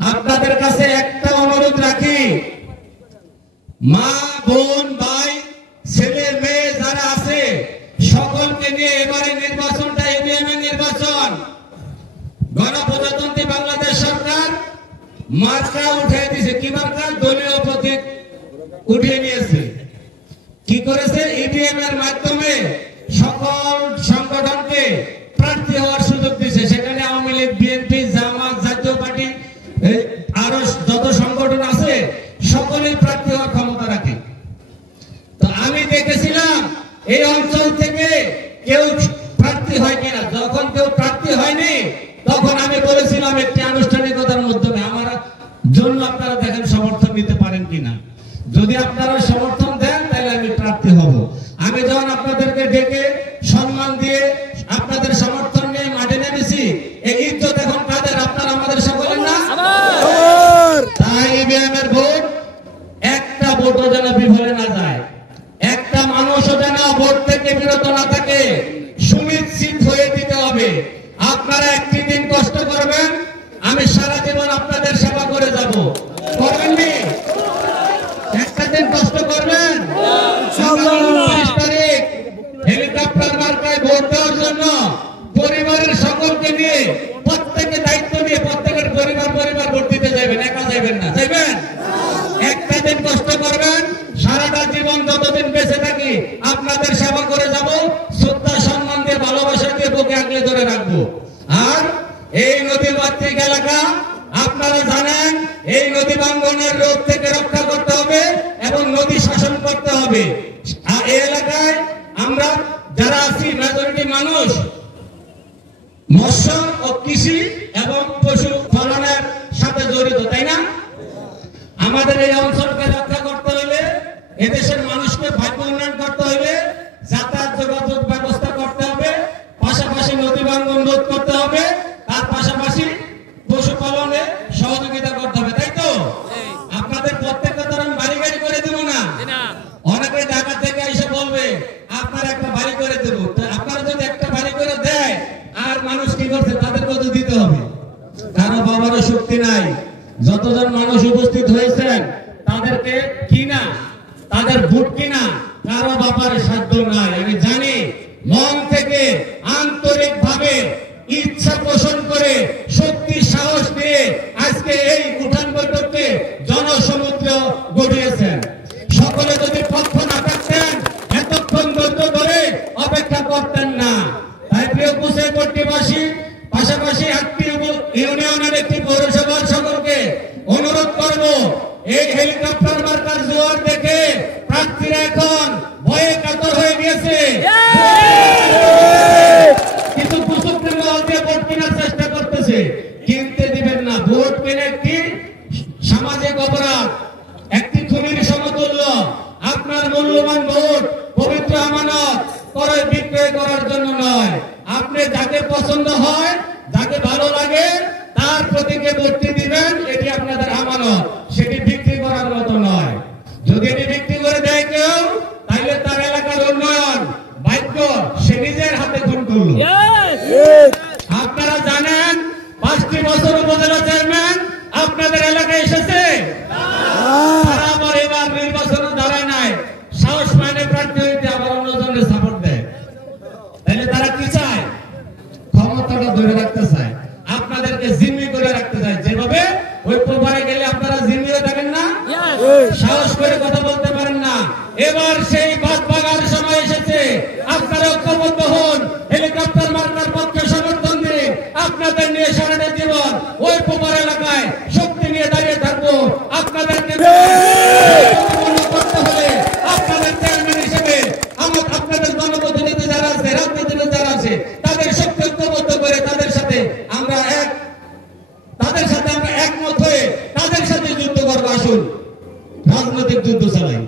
আপনাদের কাছে একটা অনুরোধ রাখি, মা বোন ভাই ছেলে মেয়ে যারা আছে সকলকে নিয়ে এবারে নির্বাচনটা ইভিএম এর নির্বাচন। গণপ্রজাতন্ত্রী বাংলাদেশ সরকার মার্কা উঠিয়ে দিয়েছে। কি মার্কা? দলীয় প্রতীক উঠিয়ে নিয়েছে। কি করেছে? ইভিএম এর মাধ্যমে সকল সংগঠনকে প্রার্থী হওয়ার সুযোগ দিয়েছে। সেখানে আওয়ামী লীগ, বিএনপি, জামাত, জাতীয় পার্টি আরো যত সংগঠন আছে সকলেই প্রার্থী হওয়ার ক্ষমতা রাখে। তো আমি দেখেছিলাম এই অঞ্চল থেকে কেউ প্রার্থী হয় কিনা। যখন কেউ প্রার্থী হয়নি তখন আমি বলেছিলাম একটি আনুষ্ঠানিকতার মাধ্যমে আমার জন্য আপনারা দেখেন সমর্থন দিতে পারেন কিনা। যদি আপনারা সমর্থন দেন তাহলে আমি প্রার্থী হব। আমি যখন আপনাদেরকে ডেকে সম্মান দিয়ে আপনাদের সমর্থন নিয়ে মাঠে নেমেছি, এই ইজ্জত এখন কাদের? আপনারা আমাদের সকলের না? তাই ইভিএম এর ভোট, একটা ভোটও যেন বিফলে না যায়, একটা মানুষও যেন ভোট থেকে বিরত না থাকে, সুনিশ্চিত হয়ে দিতে হবে। আপনারা একটি দিন কষ্ট করবেন, আমি সারা জীবন আপনাদের সেবা করে যাব। করবেননি? একটা দিন কষ্ট করবেন। 29 তারিখ হেলিকপ্টার মার্কায় ভোট দেওয়ার জন্য পরিবারের সকলকে নিয়ে প্রত্যেকে দায়িত্ব নিয়ে প্রত্যেকের পরিবার ভোট দিতে যাবেন, একা যাবেন না। যাবেন? একটা দিন কষ্ট করবেন, সারাটা জীবন যতদিন বেঁচে থাকি আপনাদের সেবা করে যাব, শ্রদ্ধা সম্মান দিয়ে ভালোবাসা দিয়ে বুকে আগলে ধরে রাখবো। আর এই নদী মাতৃক এলাকা আপনারা জানেন, এই নদী ভাঙ্গনের রোধ থেকে রক্ষা করতে হবে এবং নদী শাসন করতে হবে। আর এই এলাকায় আমরা যারা আছি মেজরিটি মানুষ মৎস্য ও কৃষি এবং পশু পালনের সাথে জড়িত, তাই না? আমাদের এই অঞ্চলকে রক্ষা করতে হলে, এদেশের মানুষকে ভাগ্য উন্নয়ন করতে হলে যাতায়াত যোগাযোগ ব্যবস্থা করতে হবে, পাশাপাশি নদী ভাঙ্গন রোধ করতে হবে, তার পাশাপাশি পশুপালনে সহযোগিতা করতে হবে, তাই তো? আপনাদের প্রত্যেকটা তো আমি বাড়ি গাড়ি করে দেবো না। অনেকে ঢাকা থেকে এসে বলবে আপনার একটা বাড়ি করে দেবো। আপনারা যদি একটা বাড়ি করে দেয় আর মানুষ কি করছে তাদের কত দিতে হবে? কারো বাবারও শক্তি নাই। যতজন মানুষ উপস্থিত হয়েছেন তাদেরকে কিনা, তাদের ভোট কিনা কারো বাবার সাধ্য নাই। আমি জানি মন থেকে আন্তরিক ভাবে ইচ্ছা পোষণ করে শক্তি সাহস দিয়ে আজকে এই উঠান বৈঠককে জনসমুদ্র গড়িয়েছেন। সকলে যদি পক্ষ না থাকতেন এতক্ষণ ধৈর্য ধরে অপেক্ষা করতেন না। তাই প্রিয় কুচাইপট্টিবাসী, পাশাপাশি একটি ইউনিয়নের একটি পৌরসভার সকলকে অনুরোধ করব, এই হেলিকপ্টার মার্কার জোয়ার দেখে প্রার্থীরা এখন ভয়ে কাতর হয়ে গিয়েছে। কিছু কুচক্রী মহল দিয়ে ভোট কেনার চেষ্টা করতেছে, কিনতে দিবেন না। ভোট কেনা একটি সামাজিক অপরাধ, একটি খুনির সমতুল্য। আপনার মূল্যবান ভোট পবিত্র আমানত ক্রয় বিক্রয় করার জন্য নয়। আপনি যাকে পছন্দ হয়, যাকে ভালো লাগে তার প্রতীকে ভোটটি দিবেন, এটি আপনাদের আমানত, সেটি বিক্রি করার মতো নয়। যদি এটি বিক্রি করে দেয় কেউ, তাহলে তার এলাকার উন্নয়ন ভাগ্য সে নিজের হাতে খুন করল। আপনারা জানেন 5টি বছর উপজেলা চেয়ারম্যান আপনাদের এলাকায় এসেছে, তারা আবার এবার নির্বাচনে দাঁড়ায় নাই, সাহস মানে প্রার্থী হইতে আবার অন্যজনের সাপোর্ট দেয়। তাহলে তারা কি চায়? ক্ষমতাটা ধরে রাখতে চায়, আপনাদেরকে জিম্মি করে রাখতে চায়। যেভাবে ওই প্রপারে গেলে আপনারা জিম্মি হয়ে থাকেন না, সাহস করে কথা বলতে পারেন না, এবার সেই বাদ ভাগার সময় এসেছে। আপনারা ঐক্যবদ্ধ হন, হেলিকপ্টার মার্কার পক্ষে সমর্থন দিন। আপনাদের নিয়ে সারাটা জীবন ওই প্রপার এলাকায় শক্তি নিয়ে দাঁড়িয়ে থাকবো। আপনাদেরকে করতে হলে আপনাদের চেয়ারম্যান হিসেবে আপনাদের জনপ্রতিনিধি যারা আছে, রাজনীতিবিদ যারা আছে, তাদের শক্তি ঐক্যবদ্ধ করে তাদের সাথে আমরা একমত হয়ে তাদের সাথে যুদ্ধ করবো। আসুন রাজনৈতিক যুদ্ধ চালাই।